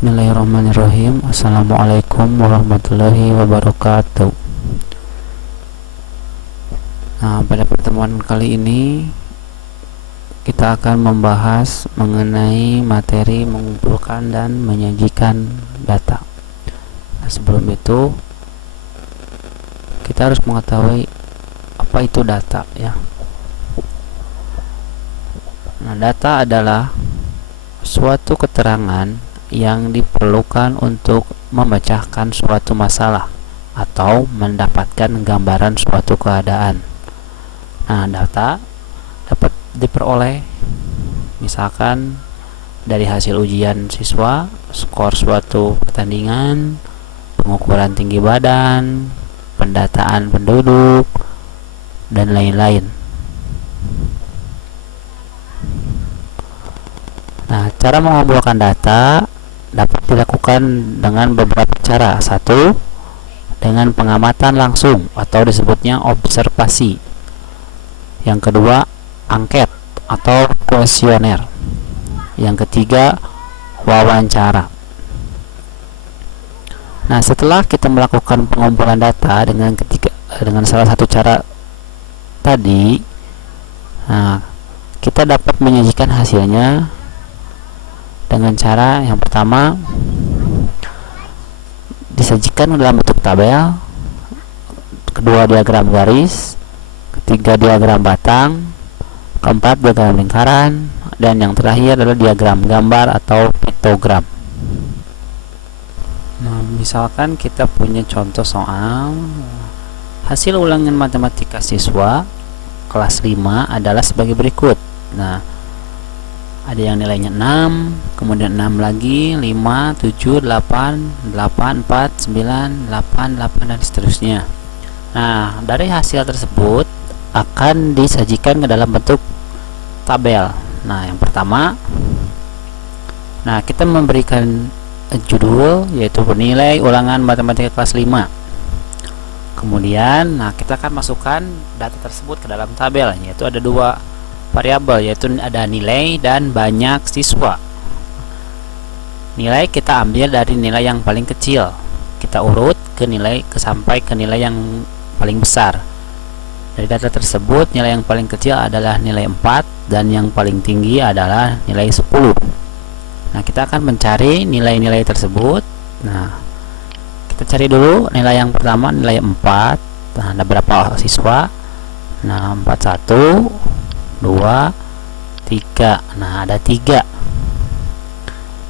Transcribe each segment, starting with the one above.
Bismillahirrahmanirrahim. Assalamualaikum warahmatullahi wabarakatuh. Nah, pada pertemuan kali ini kita akan membahas mengenai materi mengumpulkan dan menyajikan data. Nah, sebelum itu kita harus mengetahui apa itu data, ya. Nah, data adalah suatu keterangan yang diperlukan untuk memecahkan suatu masalah atau mendapatkan gambaran suatu keadaan. Nah, data dapat diperoleh misalkan dari hasil ujian siswa, skor suatu pertandingan, pengukuran tinggi badan, pendataan penduduk, dan lain-lain. Nah, cara mengumpulkan data dapat dilakukan dengan beberapa cara. Satu, dengan pengamatan langsung atau disebutnya observasi. Yang kedua, angket atau kuesioner. Yang ketiga, wawancara. Nah, setelah kita melakukan pengumpulan data dengan salah satu cara tadi, nah, kita dapat menyajikan hasilnya dengan cara yang pertama, disajikan dalam bentuk tabel, kedua diagram garis, ketiga diagram batang, keempat diagram lingkaran, dan yang terakhir adalah diagram gambar atau piktogram. Nah, misalkan kita punya contoh soal hasil ulangan matematika siswa kelas 5 adalah sebagai berikut. Nah, ada yang nilainya 6, kemudian 6 lagi, 5, 7, 8, 8, 4, 9, 8, 8, dan seterusnya. Nah, dari hasil tersebut akan disajikan ke dalam bentuk tabel. Nah, yang pertama, nah, kita memberikan judul yaitu penilai ulangan matematika kelas 5. Kemudian, nah, kita akan masukkan data tersebut ke dalam tabel, yaitu ada dua variabel, yaitu ada nilai dan banyak siswa. Nilai kita ambil dari nilai yang paling kecil, kita urut ke nilai sampai ke nilai yang paling besar. Dari data tersebut, nilai yang paling kecil adalah nilai 4 dan yang paling tinggi adalah nilai 10. Nah, kita akan mencari nilai-nilai tersebut. Nah, kita cari dulu nilai yang pertama, nilai 4. Nah, ada berapa siswa? Nah, 41, 2, 3. Nah, ada 3.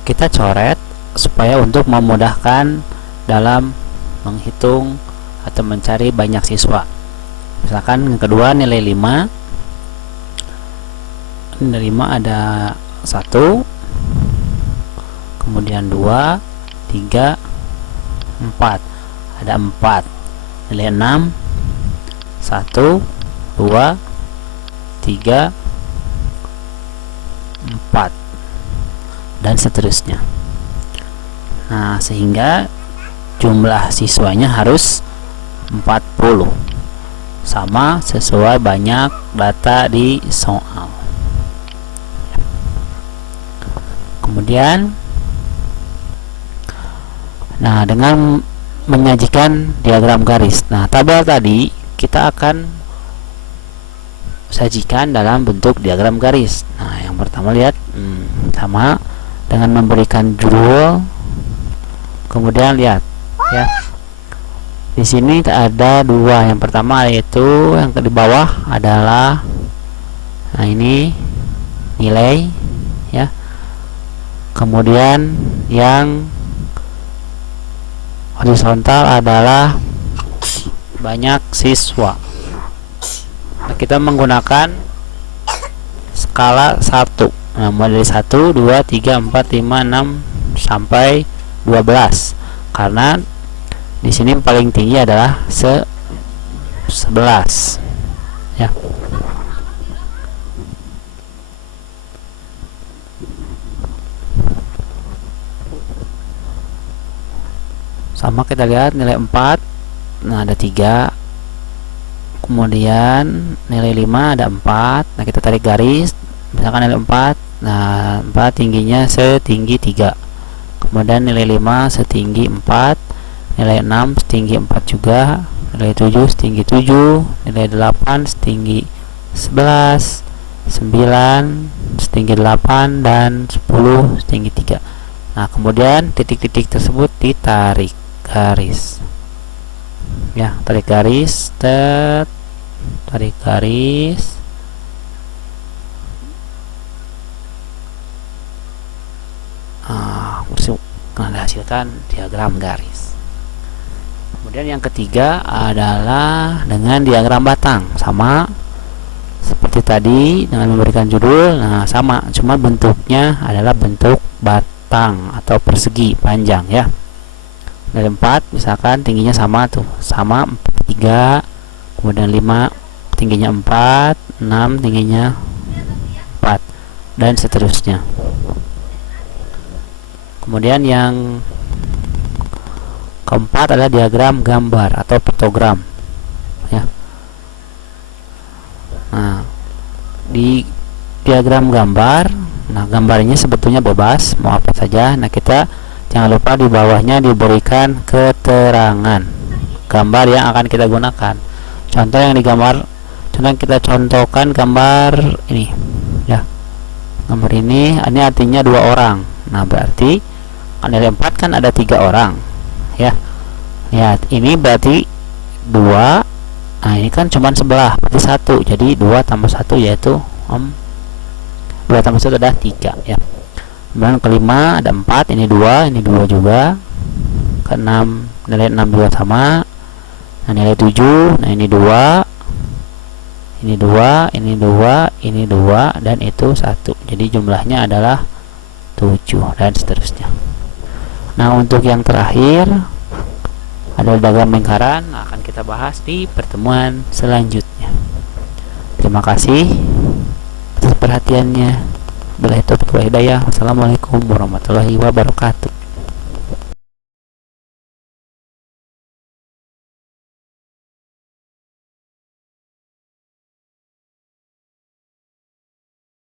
Kita coret supaya untuk memudahkan dalam menghitung atau mencari banyak siswa. Misalkan yang kedua nilai 5. Nilai 5 ada 1, kemudian 2, 3, 4. Ada 4. Nilai 6, 1, 2, 3, 4, dan seterusnya. Nah, sehingga jumlah siswanya harus 40, sama sesuai banyak data di soal. Kemudian, nah, dengan menyajikan diagram garis. Nah, tabel tadi kita akan sajikan dalam bentuk diagram garis. Nah, yang pertama lihat, sama dengan memberikan judul. Kemudian lihat, ya, di sini ada dua. Yang pertama yaitu yang di bawah adalah, nah, ini nilai, ya. Kemudian yang horizontal adalah banyak siswa. Nah, kita menggunakan skala 1. Nah, mulai dari 1, 2, 3, 4, 5, 6 sampai 12. Karena di sini paling tinggi adalah 11, ya. Sama, kita lihat nilai 4. Nah, ada 3. Kemudian nilai 5 ada 4. Nah, kita tarik garis, misalkan nilai 4. Nah, 4 tingginya setinggi 3. kemudian nilai 5 setinggi 4, nilai 6 setinggi 4 juga, nilai 7 setinggi 7, nilai 8 setinggi 11, 9 setinggi 8, dan 10 setinggi 3. Nah, kemudian titik-titik tersebut ditarik garis. Ya, tarik garis, tarik garis. Menghasilkan diagram garis. Kemudian yang ketiga adalah dengan diagram batang, sama seperti tadi dengan memberikan judul. Nah, sama, cuma bentuknya adalah bentuk batang atau persegi panjang ya. Dari 4 misalkan tingginya sama tuh, sama 3, kemudian 5 tingginya 4, 6 tingginya 4, dan seterusnya. Kemudian yang keempat adalah diagram gambar atau piktogram ya. Nah, di diagram gambar, nah gambarnya sebetulnya bebas, mau apa saja. Nah, kita jangan lupa di bawahnya diberikan keterangan gambar yang akan kita gunakan. Contoh yang digambar, contoh yang kita contohkan gambar ini ya. Gambar ini artinya 2 orang. Nah, berarti nilai 4 kan ada 3 orang ya. Ya, ini berarti 2. Nah, ini kan cuma sebelah, berarti 1. Jadi 2 tambah 1 yaitu 2 tambah 1 adalah 3 ya. Kemudian kelima ada 4, ini 2, ini 2 juga. Keenam, nilai 6 juga sama. Nah, nilai 7, nah ini 2, ini 2, ini 2, ini 2, dan itu 1. Jadi jumlahnya adalah 7, dan seterusnya. Nah, untuk yang terakhir adalah diagram lingkaran, akan kita bahas di pertemuan selanjutnya. Terima kasih atas perhatiannya. Wassalamualaikum warahmatullahi wabarakatuh.